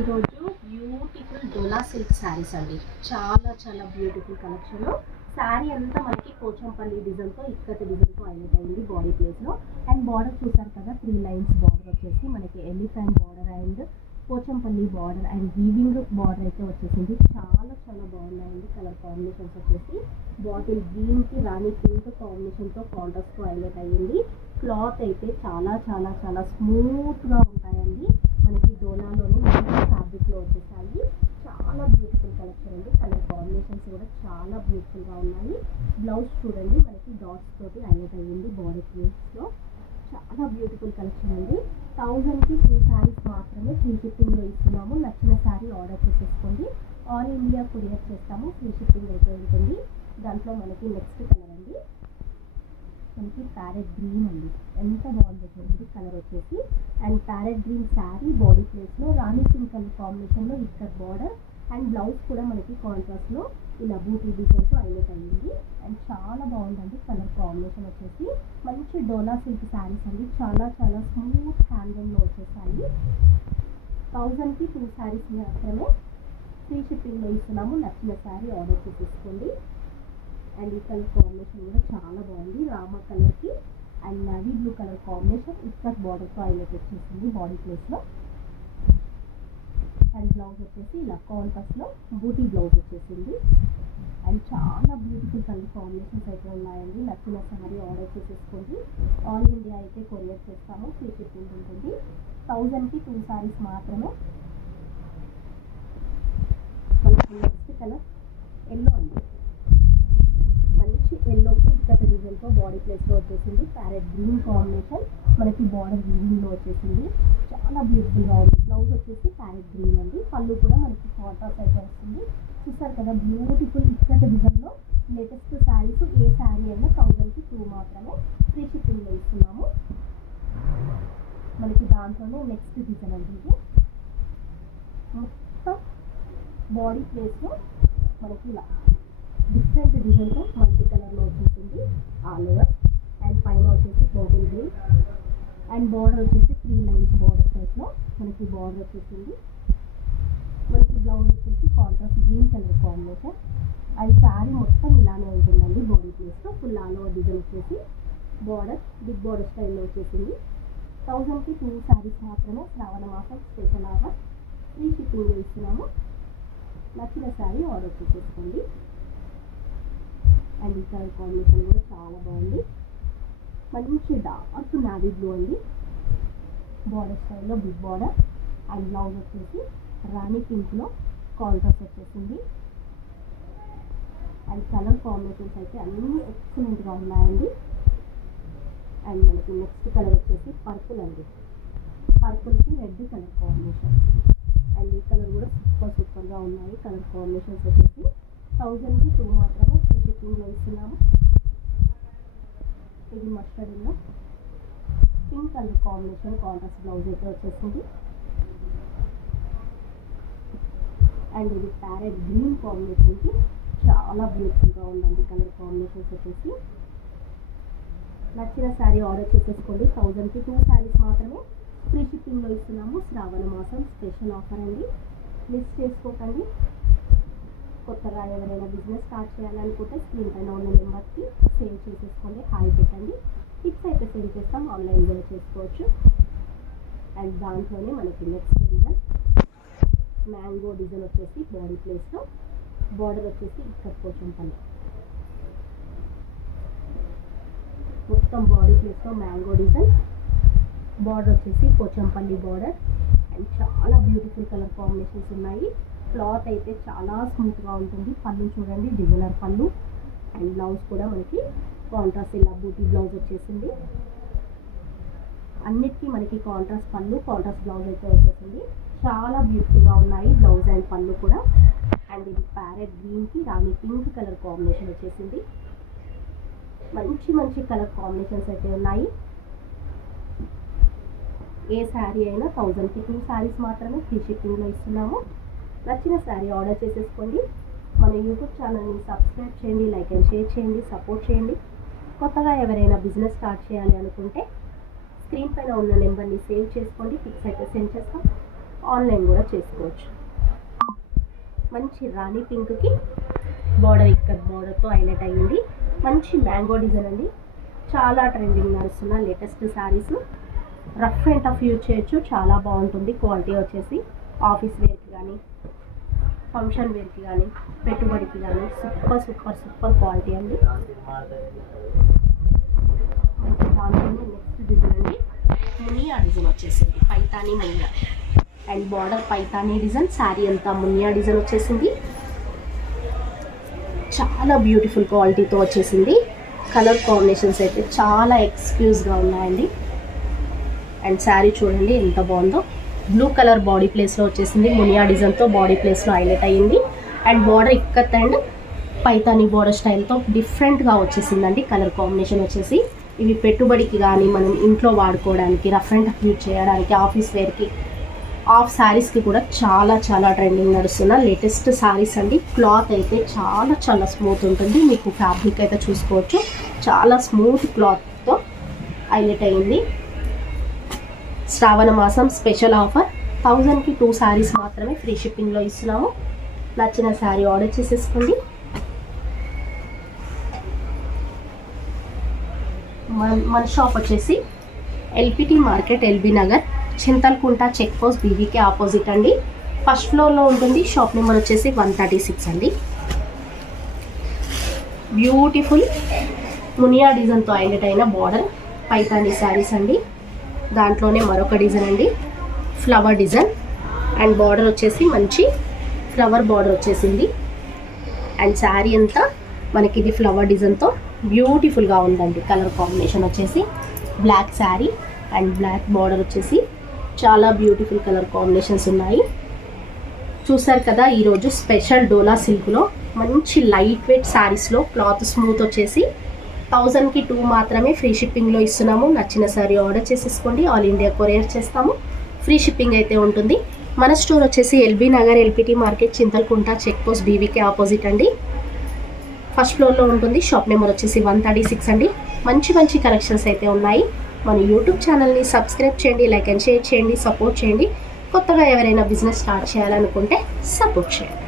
ఈరోజు బ్యూటిఫుల్ డోలా సిల్క్ శారీస్ అండి. చాలా చాలా బ్యూటిఫుల్ కలెక్షన్. శారీ అంతా మనకి పోచంపల్లి డిజైన్తో ఇక్కత డిజైన్తో హైలైట్ అయింది బాడీ ప్లేస్లో. అండ్ బార్డర్ చూసారు కదా, 3 లైన్స్ బార్డర్ వచ్చేసి మనకి elephant border and Pochampally border and weaving border అయితే వచ్చేసింది. చాలా చాలా బాగున్నాయండి. కలర్ కాంబినేషన్స్ వచ్చేసి బాటిల్ గ్రీన్కి రాణి పింక్ కాంబినేషన్తో కాంట్రాస్ట్తో హైలైట్ అయ్యింది. క్లాత్ అయితే చాలా చాలా చాలా స్మూత్గా ఉంటాయండి. మనకి డోలాలోని మంచి ఫ్యాబ్రిక్లో వచ్చేసాయి. చాలా బ్యూటిఫుల్ కలెక్షన్ అండి. కలర్ కాంబినేషన్స్ కూడా చాలా బ్యూటిఫుల్గా ఉన్నాయి. బ్లౌజ్ చూడండి, మనకి డాట్స్ తోటి హైలైట్ అయ్యింది బాడీ ప్లేస్లో. చాలా బ్యూటిఫుల్ కలెక్షన్ అండి. 1000కి 2 శారీస్ మాత్రమే ఫ్రీ షిప్పింగ్లో ఇస్తున్నాము. నచ్చిన శారీ ఆర్డర్ చేసేసుకోండి. ఆల్ ఇండియా కొరియర్ చేస్తాము. ఫ్రీ షిప్పింగ్ అయితే ఉంటుంది. దాంట్లో మనకి నెక్స్ట్ కలర్ అండి, మనకి ప్యారెట్ గ్రీన్ అండి. ఎంత బాగుంది చూడండి కలర్ వచ్చేసి. And parrot green sari body ప్లేస్లో రాణి పింక్ కలర్ కాంబినేషన్లో ఇక్కడ బార్డర్ అండ్ బ్లౌజ్ కూడా మనకి కాంట్రాస్ట్లో ఇలా బూటీ డిజైన్తో హైలైట్ అయ్యింది. అండ్ చాలా బాగుందండి కలర్ కాంబినేషన్ వచ్చేసి. మంచి డోలా సిల్క్ శారీస్ అండి. చాలా చాలా స్మూత్ హ్యాండ్లూమ్లో వచ్చేసాయి. 1000కి 2 శారీస్ మాత్రమే ఫ్రీ షిప్పింగ్లో ఇస్తున్నాము. నచ్చిన శారీ ఆర్డర్ చేసేసుకోండి. అండ్ ఈ కలర్ కాంబినేషన్ కూడా చాలా బాగుంది. రామా కలర్కి and navy blue colour combination ఇక్కడ బార్డర్తో హైలైట్ వచ్చేసింది బాడీ ప్లేస్లో. అండ్ బ్లౌజ్ వచ్చేసి ఇలా కాంట్రాస్ట్లో బూటీ బ్లౌజ్ వచ్చేసింది. అండ్ చాలా బ్యూటిఫుల్ కలర్ కాంబినేషన్స్ అయితే ఉన్నాయండి. నచ్చిన శారీ ఆర్డర్ చేసేసుకోండి. ఆల్ ఇండియా అయితే కొరియర్ చేస్తాము. ఫ్రీ షిప్పింగ్ ఉంటుంది. 1000కి 2 శారీస్ మాత్రమే. మనకి నెక్స్ట్ కలర్ ఎల్లో అండి. మంచి ఎల్లోకి ఇక్కడ డిజైన్తో బాడీ ప్లేస్లో వచ్చేసింది. ప్యారెట్ గ్రీన్ కాంబినేషన్ మనకి బార్డర్ గ్రీన్లో వచ్చేసింది. చాలా బ్యూటిఫుల్గా ఉంది. బ్లౌజ్ వచ్చేసి ప్యారెట్ గ్రీన్ అండి. పళ్ళు కూడా మనకి కాంట్రాస్ట్ అయితే వస్తుంది. చూసారు కదా, బ్యూటిఫుల్ ఇక్కడ డిజైన్లో లేటెస్ట్ శారీస్. ఏ శారీ అయినా 1000కి 2 మాత్రమే ఫ్రీ షిప్పింగ్లో ఇస్తున్నాము. మనకి దాంట్లోనే నెక్స్ట్ డిజైన్ అండి. ఇది మొత్తం బాడీ ప్లేస్లో మనకి ఇలా డిఫరెంట్ డిజైన్తో మల్టీ కలర్లో వచ్చేసింది ఆల్ ఓవర్. అండ్ పైన వచ్చేసి బాటిల్ గ్రీన్ అండ్ బార్డర్ వచ్చేసి 3 లైన్స్ బార్డర్ టైప్లో మనకి బార్డర్ వచ్చేసింది. మనకి బ్లౌజ్ వచ్చేసి contrast green colour combination. And sari మొత్తం ఇలానే ఉంటుందండి బాడీ ప్లేస్లో. ఫుల్ ఆల్ ఓవర్ డిజైన్ వచ్చేసి బార్డర్ బిగ్ బార్డర్ స్టైల్లో వచ్చేసింది. 1000కి 2 శారీస్ మాత్రమే. శ్రావణ మాసం స్పెషల్ ఆఫర్ ఫ్రీ షిప్పింగ్లో ఇస్తున్నాము. నచ్చిన శారీ ఆర్డర్ చేసేసుకోండి. అండ్ ఈ కలర్ కాంబినేషన్ కూడా చాలా బాగుంది. మంచి డార్క్ నావీ బ్లూ అండి. బార్డర్ స్టైల్లో బిగ్ బార్డర్ అండ్ బ్లౌజ్ వచ్చేసి రాణి పింక్లో కాంట్రాస్ట్ వచ్చేసింది. అండ్ కలర్ కాంబినేషన్స్ అయితే అన్నీ ఎక్సలెంట్గా ఉన్నాయండి. అండ్ మనకి నెక్స్ట్ కలర్ వచ్చేసి పర్పుల్ అండి. పర్పుల్కి రెడ్ కలర్ కాంబినేషన్. అండ్ ఈ కలర్ కూడా సూపర్గా ఉన్నాయి. కలర్ కాంబినేషన్స్ వచ్చేసి 1000కి 2 మాత్రమే ఫ్రీ షిప్పింగ్లో ఇస్తున్నాము. ఇది మస్టర్డ్లో pink colour combination contrast blouse అయితే వచ్చేసింది. అండ్ ఇది ప్యారెట్ గ్రీన్ కాంబినేషన్కి చాలా బ్యూటిఫుల్గా ఉందండి కలర్ కాంబినేషన్స్ వచ్చేసి. నచ్చిన శారీ ఆర్డర్ చేసేసుకోండి. 1000కి 2 శారీస్ మాత్రమే ఫ్రీ షిప్పింగ్లో ఇస్తున్నాము. శ్రావణ మాసం స్పెషల్ ఆఫర్ అండి. మిస్ చేసుకోకండి. కొత్తగా ఎవరైనా బిజినెస్ స్టార్ట్ చేయాలనుకుంటే స్క్రీన్ పైన ఉన్న నెంబర్కి సేవ్ చేసేసుకోండి. హాయ్ పెట్టండి. టిప్స్ అయితే సేవ్ చేస్తాం. ఆన్లైన్లో చేసుకోవచ్చు. అండ్ దాంట్లోనే మనకి నెక్స్ట్ డిజైన్ మ్యాంగో డిజైన్ వచ్చేసి బాడీ ప్లేస్లో బార్డర్ వచ్చేసి ఇక్కడ పోచంపల్లి మొత్తం బాడీ ప్లేస్లో మ్యాంగో డిజైన్. బార్డర్ వచ్చేసి పోచంపల్లి బార్డర్. అండ్ చాలా బ్యూటిఫుల్ కలర్ కాంబినేషన్స్ ఉన్నాయి. క్లాత్ అయితే చాలా స్మూత్గా ఉంటుంది. పళ్ళు చూడండి, డిజైనర్ పళ్ళు. అండ్ బ్లౌజ్ కూడా మనకి కాంట్రాస్ట్ ఇలా బూటీ బ్లౌజ్ వచ్చేసింది. అన్నిటికీ మనకి కాంట్రాస్ట్ పళ్ళు, కాంట్రాస్ట్ బ్లౌజ్ అయితే వచ్చేసింది. చాలా బ్యూటిఫుల్గా ఉన్నాయి బ్లౌజ్ అండ్ పళ్ళు కూడా. అండ్ ఇది ప్యారెట్ గ్రీన్కి రాణి పింక్ కలర్ కాంబినేషన్ వచ్చేసింది. మంచి మంచి కలర్ కాంబినేషన్స్ అయితే ఉన్నాయి. ఏ శారీ అయినా 1000కి 2 శారీస్ మాత్రమే ఫ్రీ షిప్పింగ్లో ఇస్తున్నాము. నచ్చిన శారీ ఆర్డర్ చేసేసుకోండి. మన యూట్యూబ్ ఛానల్ని సబ్స్క్రైబ్ చేయండి, లైక్ అండ్ షేర్ చేయండి, సపోర్ట్ చేయండి. కొత్తగా ఎవరైనా బిజినెస్ స్టార్ట్ చేయాలి అనుకుంటే స్క్రీన్ పైన ఉన్న నెంబర్ని సేవ్ చేసుకోండి. పిక్స్ అయితే సెండ్ చేస్తాం. ఆన్లైన్ కూడా చేసుకోవచ్చు. మంచి రాణి పింక్కి బార్డర్ ఇక్కడ బార్డర్తో హైలైట్ అయ్యింది. మంచి మ్యాంగో డిజైన్ అండి. చాలా ట్రెండింగ్ నడుస్తున్న latest saris. Rough and tough use చేయొచ్చు, చాలా బాగుంటుంది. క్వాలిటీ వచ్చేసి ఆఫీస్ వేర్కి కానీ ఫంక్షన్ వేర్కి కానీ పెట్టుబడికి కానీ సూపర్ సూపర్ సూపర్ క్వాలిటీ అండి. దాంట్లోనే నెక్స్ట్ డిజైన్ అండి మునియా డిజైన్ వచ్చేసింది. Paithani Muniya and border Paithani design. Sari అంతా మునియా డిజైన్ వచ్చేసింది. చాలా బ్యూటిఫుల్ క్వాలిటీతో వచ్చేసింది. కలర్ కాంబినేషన్స్ అయితే చాలా ఎక్స్క్లూజివ్గా ఉన్నాయండి. అండ్ శారీ చూడండి ఎంత బాగుందో. బ్లూ కలర్ బాడీ ప్లేస్లో వచ్చేసింది. మునియా డిజైన్తో బాడీ ప్లేస్లో హైలైట్ అయ్యింది. And border ikat and Paithani border స్టైల్తో డిఫరెంట్గా వచ్చేసిందండి. కలర్ కాంబినేషన్ వచ్చేసి ఇవి పెట్టుబడికి కానీ మనం ఇంట్లో వాడుకోవడానికి రఫ్ అండ్ టఫ్ యూజ్ చేయడానికి ఆఫీస్ వేర్కి ఆఫ్ శారీస్కి కూడా చాలా చాలా ట్రెండింగ్ నడుస్తున్న లేటెస్ట్ శారీస్ అండి. క్లాత్ అయితే చాలా చాలా స్మూత్ ఉంటుంది. మీకు ఫ్యాబ్రిక్ అయితే చూసుకోవచ్చు, చాలా స్మూత్ క్లాత్తో హైలైట్ అయ్యింది. శ్రావణ మాసం స్పెషల్ ఆఫర్ 1000కి 2 శారీస్ మాత్రమే ఫ్రీ షిప్పింగ్లో ఇస్తున్నాము. నచ్చిన శారీ ఆర్డర్ చేసేసుకోండి. మన షాప్ వచ్చేసి LPT market, LB Nagar, Chintalkunta check post, BVK opposite అండి. ఫస్ట్ ఫ్లోర్లో ఉంటుంది. షాప్ నెంబర్ వచ్చేసి 136 అండి. బ్యూటిఫుల్ మునియా డిజైన్తో హైలైట్ అయిన బార్డర్ పైతానీ శారీస్ అండి. దాంట్లోనే మరొక డిజైన్ అండి ఫ్లవర్ డిజైన్. అండ్ బార్డర్ వచ్చేసి మంచి ఫ్లవర్ బార్డర్ వచ్చేసింది. అండ్ శారీ అంతా మనకి ఇది ఫ్లవర్ డిజైన్తో బ్యూటిఫుల్గా ఉందండి. కలర్ కాంబినేషన్ వచ్చేసి black sari and black border వచ్చేసి చాలా బ్యూటిఫుల్ కలర్ కాంబినేషన్స్ ఉన్నాయి. చూసారు కదా, ఈరోజు స్పెషల్ డోలా సిల్క్లో మంచి లైట్ వెయిట్ శారీస్లో క్లాత్ స్మూత్ వచ్చేసి 1000కి 2 మాత్రమే ఫ్రీ షిప్పింగ్లో ఇస్తున్నాము. నచ్చిన శారీ ఆర్డర్ చేసేసుకోండి. ఆల్ ఇండియా కొరియర్ చేస్తాము. ఫ్రీ షిప్పింగ్ అయితే ఉంటుంది. మన స్టోర్ వచ్చేసి LB Nagar, LPT market, Chintalkunta check post, BVK opposite అండి. ఫస్ట్ ఫ్లోర్లో ఉంటుంది. షాప్ నెంబర్ వచ్చేసి 136 అండి. మంచి మంచి కలెక్షన్స్ అయితే ఉన్నాయి. మన యూట్యూబ్ ఛానల్ని సబ్స్క్రైబ్ చేయండి, లైక్ అండ్ షేర్ చేయండి, సపోర్ట్ చేయండి. కొత్తగా ఎవరైనా బిజినెస్ స్టార్ట్ చేయాలనుకుంటే సపోర్ట్ చేయండి.